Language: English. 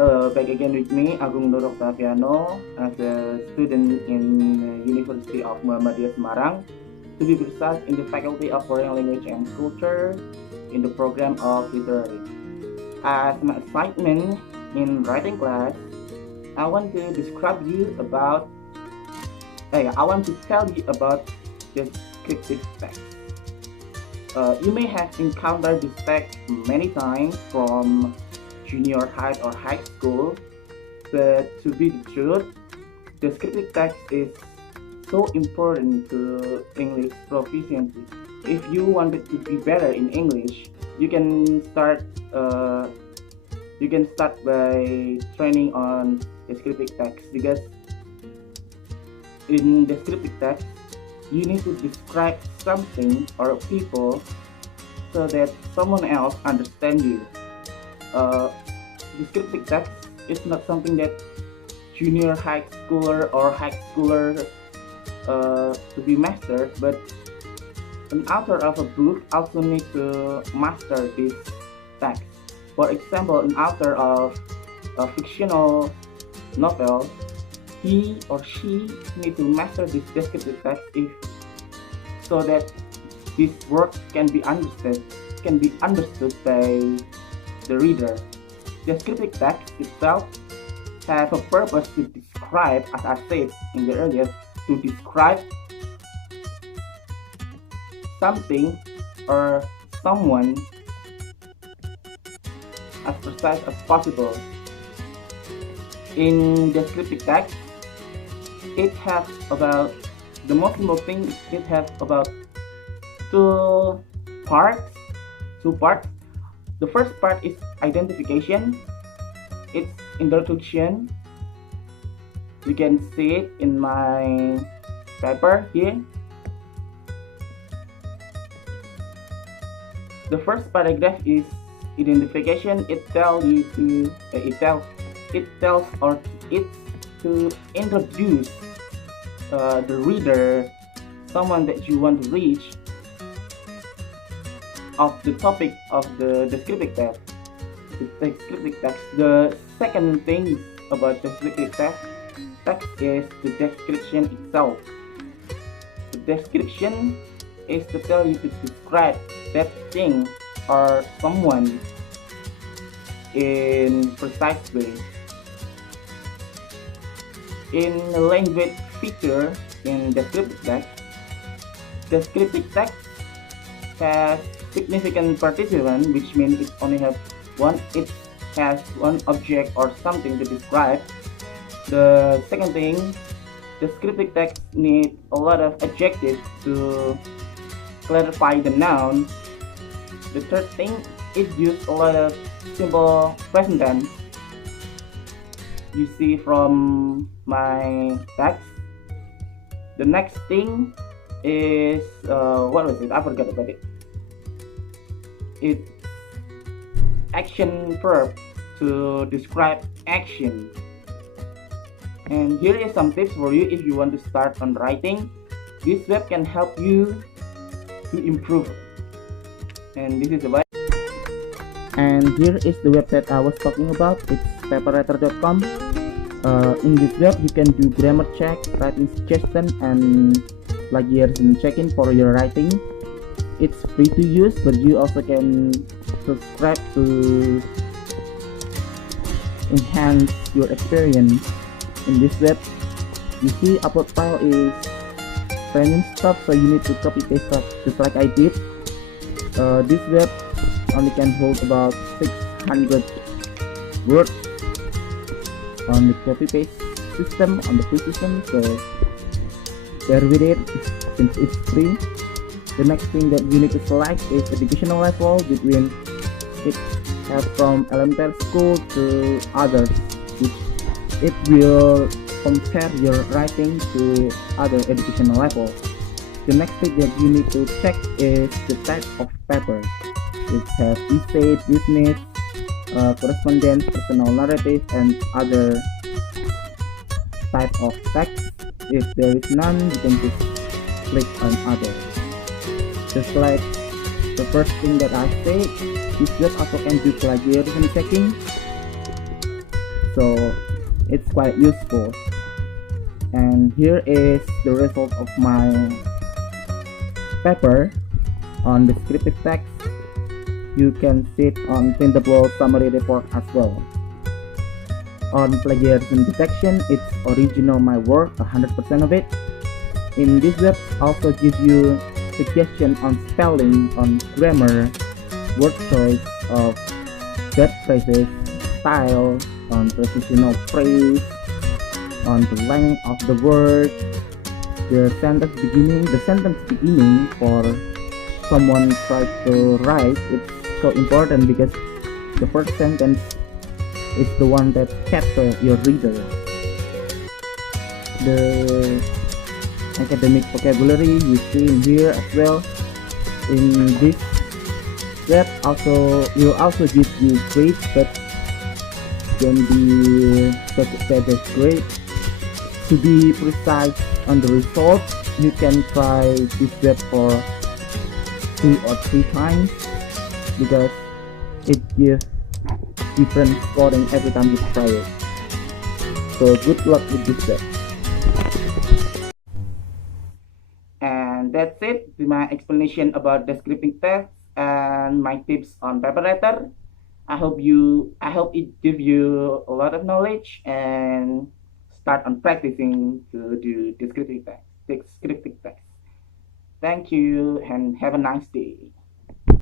Back again with me, Agung Oktaviano, as a student in University of Muhammadiyah Semarang, to be precise in the Faculty of Foreign Language and Culture in the program of Literary. As my assignment in writing class, I want to tell you about descriptive text. You may have encountered this text many times from junior high or high school, but to be the truth, descriptive text is so important to English proficiency. If you wanted to be better in English, you can start by training on descriptive text, because in descriptive text you need to describe something or people so that someone else understands you. Descriptive text is not something that junior high schooler or high schooler to be mastered, but an author of a book also needs to master this text. For example, an author of a fictional novel, he or she needs to master this descriptive text so that this work can be understood by the reader. Descriptive text itself has a purpose to describe, as I said in the earlier, to describe something or someone as precise as possible. In descriptive text, it has about two parts. The first part is identification. It's introduction. You can see it in my paper here. The first paragraph is identification. It's to introduce the reader, someone that you want to reach, of the topic of the descriptive text. The second thing about descriptive text is the description itself. The description is to tell you to describe that thing or someone in precise way. In the language feature in descriptive text has significant participant, which means it has one object or something to describe. The second thing, descriptive text needs a lot of adjectives to clarify the noun. The third thing, it uses a lot of simple present tense. You see from my text. The next thing is what was it? I forgot about it. It's action verb to describe action. And here is some tips for you if you want to start on writing. This web can help you to improve. And this is the web. And here is the website I was talking about. It's paperrater.com. In this web you can do grammar check, writing suggestion, and plagiarism checking for your writing. It's free to use, but you also can subscribe to enhance your experience. In this web, you see upload file is premium stuff, so you need to copy paste stuff just like I did. This web only can hold about 600 words on the copy paste system, on the free system, so bear with it since it's free. The next thing that you need to select is educational level, between it has from elementary school to others, which it will compare your writing to other educational level. The next thing that you need to check is the type of paper. It has essay, business, correspondence, personal narrative, and other type of text. If there is none, you can just click on other. Just like the first thing that I said, this web also can do plagiarism checking. so it's quite useful. And here is the result of my paper on descriptive text. You can see it on printable summary report as well. On plagiarism detection, it's original my work, 100% of it. In this web also gives you suggestion on spelling, on grammar, word choice of verb phrases, style, on prepositional phrase, on the length of the word, the sentence beginning for someone try to write. It's so important because the first sentence is the one that captures your reader. The academic vocabulary you see in here as well. In this web also will also give you grades, but can be specified as grade. To be precise on the result, you can try this web for 2 or 3 times because it gives different scoring every time you try it. So good luck with this web. And that's it with my explanation about descriptive text and my tips on paperrater. I hope it gives you a lot of knowledge and start on practicing to do descriptive text. Thank you and have a nice day.